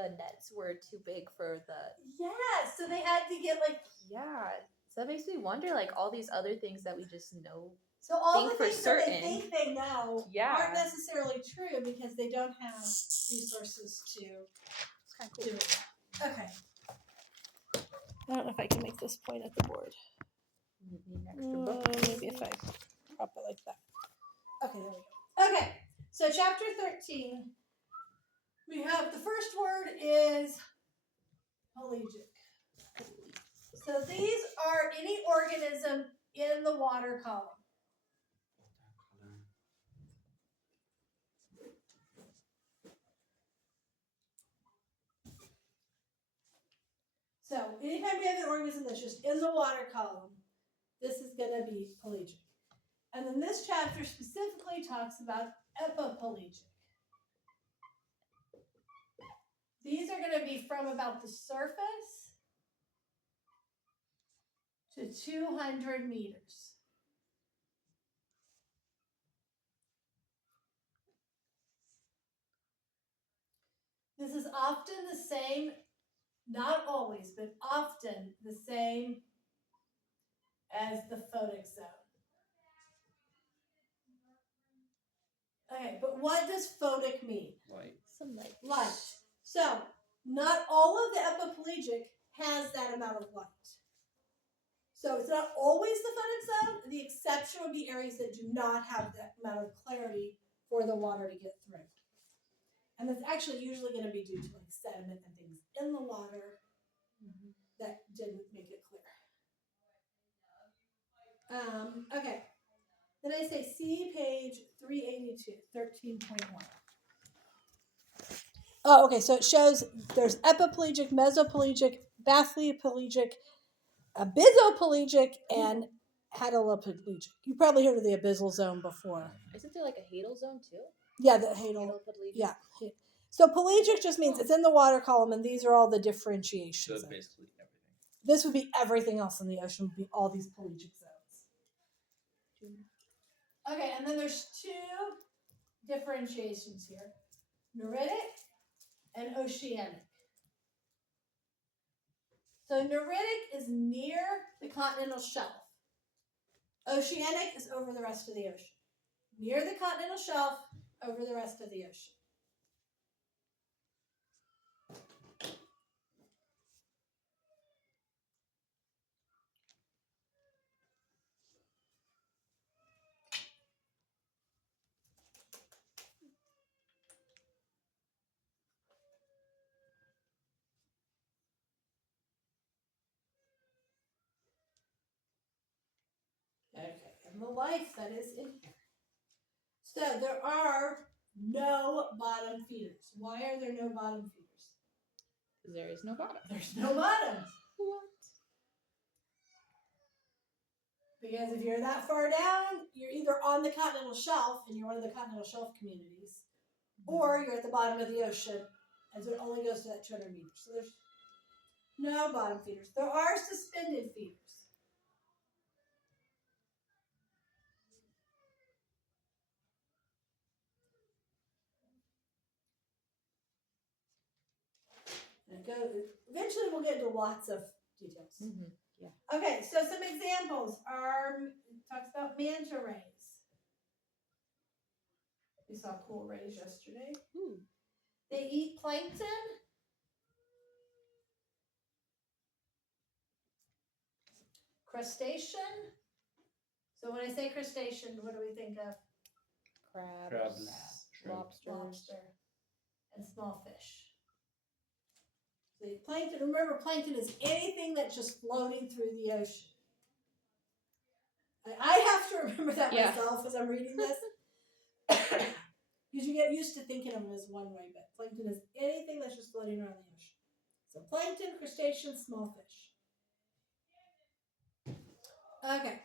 the nets were too big for the. Yeah, so they had to get like. Yeah, so that makes me wonder, like all these other things that we just know. So all think the for things that they certain. think they know Yeah. aren't necessarily true because they don't have resources to It's kind of cool. do it. Okay. I don't know if I can make this point at the board. You need an extra book. Maybe if I prop it like that. Okay, there we go. Okay, so chapter 13, we have the first word is pelagic. So these are any organism in the water column. So anytime we have an organism that's just in the water column, this is going to be pelagic. And then this chapter specifically talks about epipelagic. These are going to be from about the surface to 200 meters. This is often the same, not always, but often the same as the photic zone. Okay, but what does photic mean? Light. Some light. Light. So, not all of the epipelagic has that amount of light. So it's not always the photic zone. The exception would be areas that do not have that amount of clarity for the water to get through. And that's actually usually going to be due to like sediment and things in the water that didn't make it clear. Okay. Then I say see page 382, 13.1. Oh, okay. So it shows there's epipelagic, mesopelagic, bathypelagic, abyssopelagic, and hadalopelagic. You probably heard of the abyssal zone before. Isn't there like a hadal zone too? Yeah, the hadal. Yeah. So pelagic just means it's in the water column, and these are all the differentiations. So basically everything. This would be everything else in the ocean, would be all these pelagic zones. Okay, and then there's two differentiations here. Neritic and oceanic. So neritic is near the continental shelf. Oceanic is over the rest of the ocean. Near the continental shelf, over the rest of the ocean. Okay, and the life that is in here. So there are no bottom feeders. Why are there no bottom feeders? There is no bottom. There's no bottoms. What? Because if you're that far down, you're either on the continental shelf and you're one of the continental shelf communities, or you're at the bottom of the ocean, and so it only goes to that 200 meters. So there's no bottom feeders. There are suspended feeders. And eventually we'll get into lots of details. Yeah. Okay, so some examples are, talks about manta rays. We saw cool rays yesterday. They eat plankton. Crustacean. So when I say crustacean, what do we think of? Crabs. Lobsters. Lobster. And small fish. So plankton, remember plankton is anything that's just floating through the ocean. I have to remember that myself as I'm reading this. Because you get used to thinking of them as one way, but plankton is anything that's just floating around the ocean. So plankton, crustacean, small fish. Okay.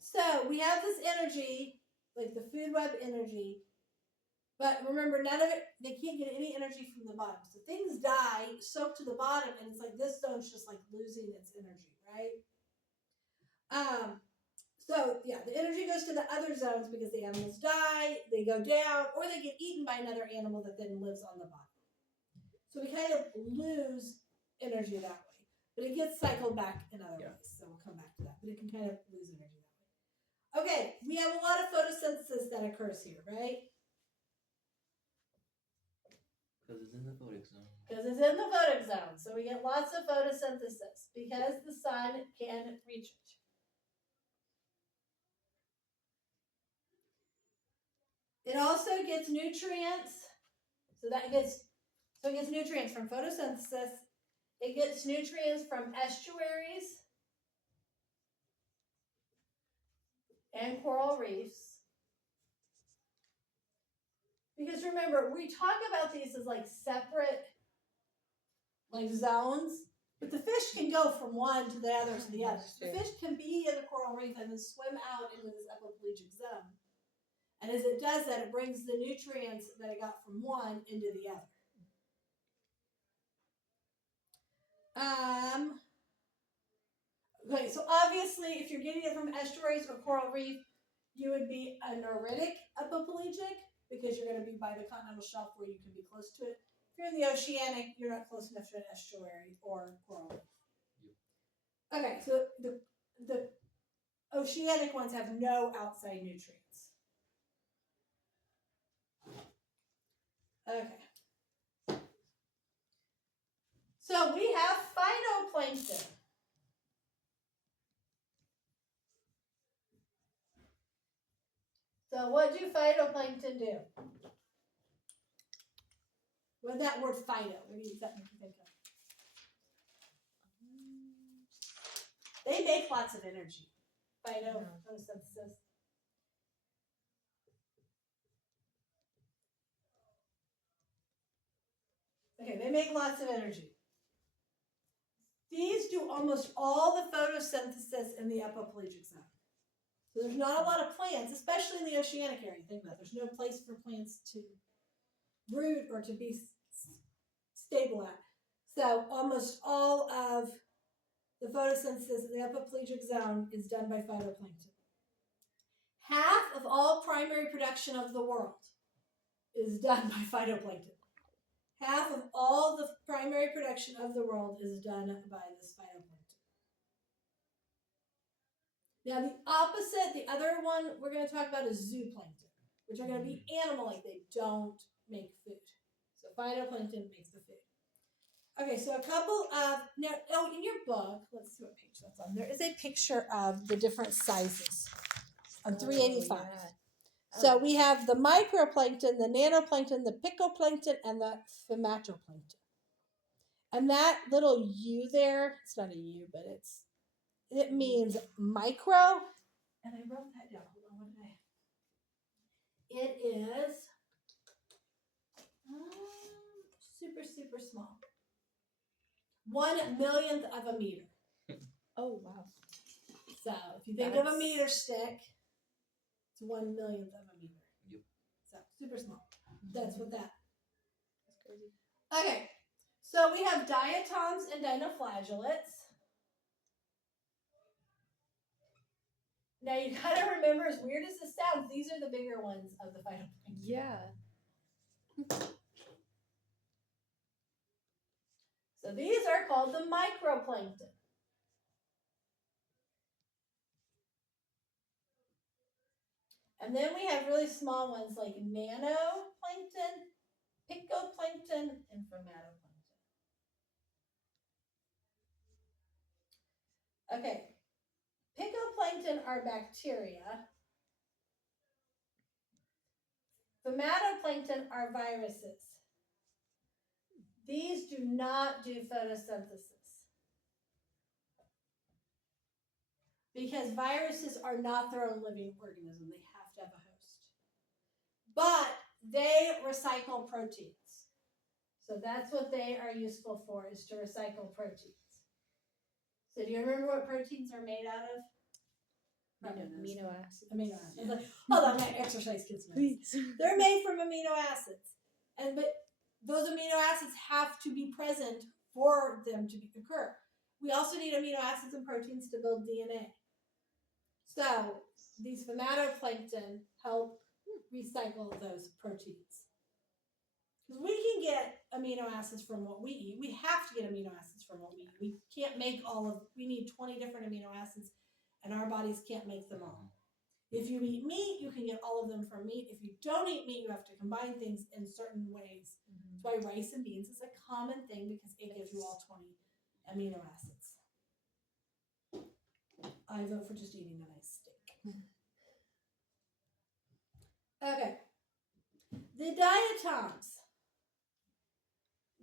So we have this energy, like the food web energy, but remember, none of it, they can't get any energy from the bottom. So things die, soak to the bottom, and it's like this zone's just like losing its energy, right? So yeah, the energy goes to the other zones because the animals die, they go down, or they get eaten by another animal that then lives on the bottom. So we kind of lose energy that way. But it gets cycled back in other ways. So we'll come back to that. But it can kind of lose energy that way. Okay, we have a lot of photosynthesis that occurs here, right? Because it's in the photic zone. Because it's in the photic zone. So we get lots of photosynthesis because the sun can reach it. It also gets nutrients. It gets nutrients from photosynthesis. It gets nutrients from estuaries and coral reefs. Because remember, we talk about these as like separate zones, but the fish can go from one to the other to the other. The fish can be in the coral reef and then swim out into this epipelagic zone. And as it does that, it brings the nutrients that it got from one into the other. Okay, so obviously, if you're getting it from estuaries or coral reef, you would be a neritic epipelagic because you're going to be by the continental shelf where you can be close to it. If you're in the oceanic, you're not close enough to an estuary or coral reef. Okay, so the oceanic ones have no outside nutrients. Okay. So we have phytoplankton. So what do phytoplankton do? What that word phyto, what does that make you think of? They make lots of energy. Photosynthesis. Okay, they make lots of energy. These do almost all the photosynthesis in the epipelagic zone. So there's not a lot of plants, especially in the oceanic area. Think about it. There's no place for plants to root or to be stable at. So almost all of the photosynthesis in the epipelagic zone is done by phytoplankton. Half of all primary production of the world is done by phytoplankton. Half of all the primary production of the world is done by this phytoplankton. Now the opposite, the other one we're going to talk about is zooplankton, which are going to be animal-like. They don't make food. So phytoplankton makes the food. Okay, so a couple of, now, in your book, let's see what page that's on. There is a picture of the different sizes on 385. Yeah. So we have the microplankton, the nanoplankton, the phycoplankton, and the spermatoplankton. And that little U there, it's not a U, but it means micro. And I wrote that down. Hold on, what did I? It is super, super small. 1/1,000,000th of a meter. Oh, wow. So if you think of a meter stick, it's 1/1,000,000th of a meter. Yep. So super small. That's what that. That's crazy. Okay. So we have diatoms and dinoflagellates. Now you gotta remember, as weird as this sounds, these are the bigger ones of the phytoplankton. Yeah. So these are called the microplankton. And then we have really small ones like nanoplankton, phycoplankton, and spermatoplankton. Okay. Phycoplankton are bacteria. Spermatoplankton are viruses. These do not do photosynthesis. Because viruses are not their own living organism. They have to have a host. But they recycle proteins. So that's what they are useful for, is to recycle proteins. So do you remember what proteins are made out of? Amino acids. Amino acids. Like, hold on, my exercise kids. Please. They're made from amino acids. But those amino acids have to be present for them to occur. We also need amino acids and proteins to build DNA. So these spermatoplankton help recycle those proteins. Because we can get amino acids from what we eat. We have to get amino acids from what we eat. We can't make we need 20 different amino acids, and our bodies can't make them all. If you eat meat, you can get all of them from meat. If you don't eat meat, you have to combine things in certain ways. That's why rice and beans is a common thing, because it gives you all 20 amino acids. I vote for just eating a nice steak. Okay. The diatoms.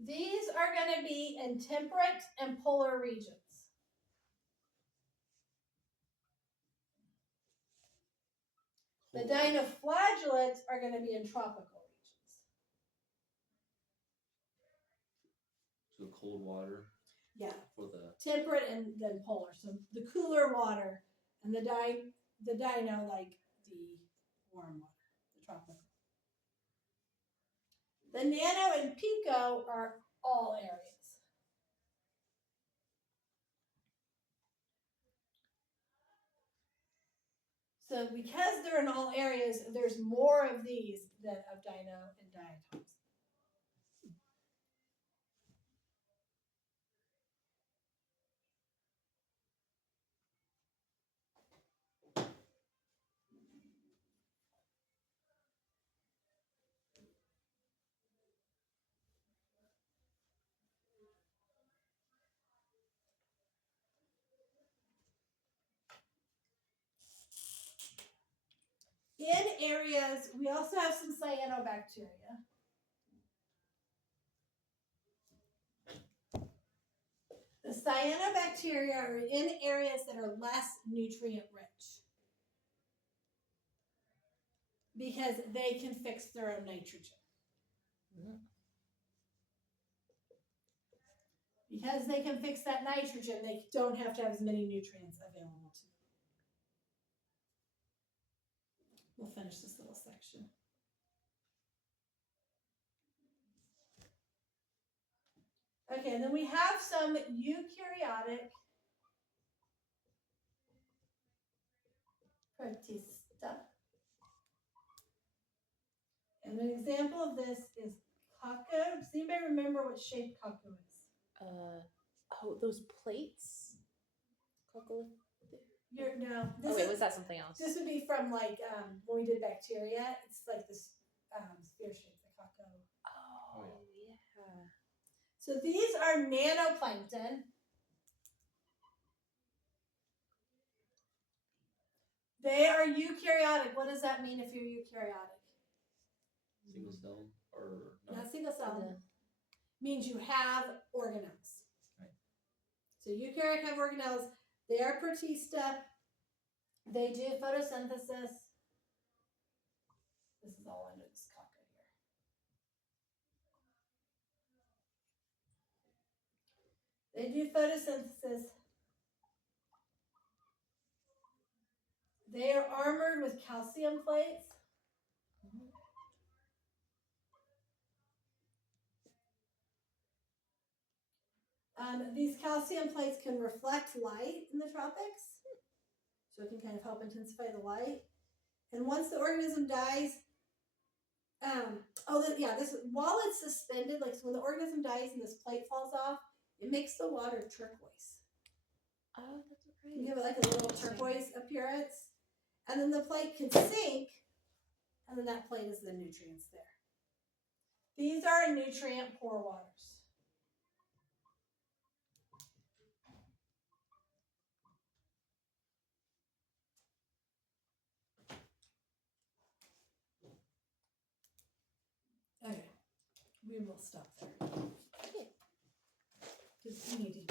These are going to be in temperate and polar regions. The dinoflagellates are going to be in tropical regions. So cold water Yeah, for the temperate and then polar. So the cooler water, and the dino like the warm water, the tropical. The nano and pico are all areas. So because they're in all areas, there's more of these than of dino and diatoms. In areas, we also have some cyanobacteria. The cyanobacteria are in areas that are less nutrient rich, because they can fix their own nitrogen. Because they can fix that nitrogen, they don't have to have as many nutrients available to them. We'll finish this little section. Okay, and then we have some eukaryotic protista. And an example of this is Kako. Does anybody remember what shape Kako is? Those plates. No. Oh wait, was that something else? This would be from like when we did bacteria. It's like this sphere shape, the Kako. Oh yeah. So these are nanoplankton. They are eukaryotic. What does that mean if you're eukaryotic? single cell or no? Not single cell. Means you have organelles. Right. So eukaryotic have organelles. They are protista. They do photosynthesis. This is all under this Kako here. They do photosynthesis. They are armored with calcium plates. These calcium plates can reflect light in the tropics, so it can kind of help intensify the light. And once the organism dies, while it's suspended, like so when the organism dies and this plate falls off, it makes the water turquoise. Oh, that's right. You give it like a little turquoise appearance, and then the plate can sink, and then that plate is the nutrients there. These are nutrient poor waters. Okay, we will stop there. Okay. Because we need to